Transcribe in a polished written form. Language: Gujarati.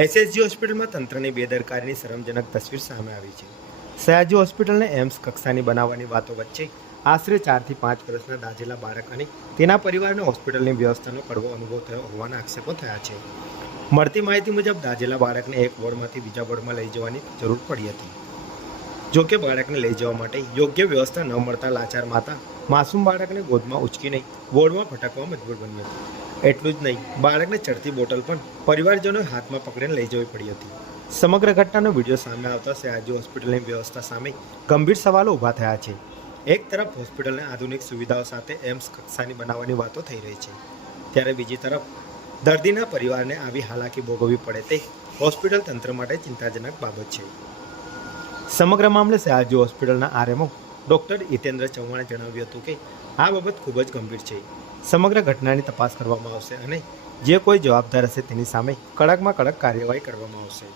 એસએસજી હોસ્પિટલમાં તંત્રની બેદરકારીની શરમજનક તસવીર સામે આવી છે। સયાજી હોસ્પિટલને એમ્સ કક્ષાની બનાવવાની વાતો વચ્ચે આશરે 4 થી 5 વર્ષના દાઝેલા બાળક અને તેના પરિવારને હોસ્પિટલની વ્યવસ્થાનો કડવો અનુભવ થયો હોવાના આક્ષેપો થયા છે। મળતી માહિતી મુજબ દાઝેલા બાળકને એક વોર્ડમાંથી બીજા વોર્ડમાં લઈ જવાની જરૂર પડી હતી। જોકે બાળકને લઈ જવા માટે યોગ્ય વ્યવસ્થા ન મળતા લાચાર માતા માસૂમ બાળકને ગોદમાં ઉચકીને વોર્ડમાં ભટકવા મજબૂર બની હતી। એટલું જ નહીં, બાળકને ચડતી બોટલ પણ પરિવારજનોએ હાથમાં પકડીને લઈ જવી પડી હતી। સમગ્ર ઘટનાનો વિડીયો સામે આવતા સયાજી હોસ્પિટલની વ્યવસ્થા સામે ગંભીર સવાલો ઊભા થયા છે। એક તરફ હોસ્પિટલને આધુનિક સુવિધાઓ સાથે એમ્સ કક્ષાની બનાવવાની વાતો થઈ રહી છે, ત્યારે બીજી તરફ દર્દીના પરિવારને આવી હાલાકી ભોગવવી પડે તે હોસ્પિટલ તંત્ર માટે ચિંતાજનક બાબત છે। સમગ્ર મામલે સયાજી હોસ્પિટલના આરએમઓ ડોક્ટર હિતેન્દ્ર ચૌહાણે જણાવ્યું હતું કે આ બાબત ખૂબ જ ગંભીર છે। સમગ્ર ઘટનાની તપાસ કરવામાં આવશે અને જે કોઈ જવાબદાર હશે તેની સામે કડકમાં કડક કાર્યવાહી કરવામાં આવશે।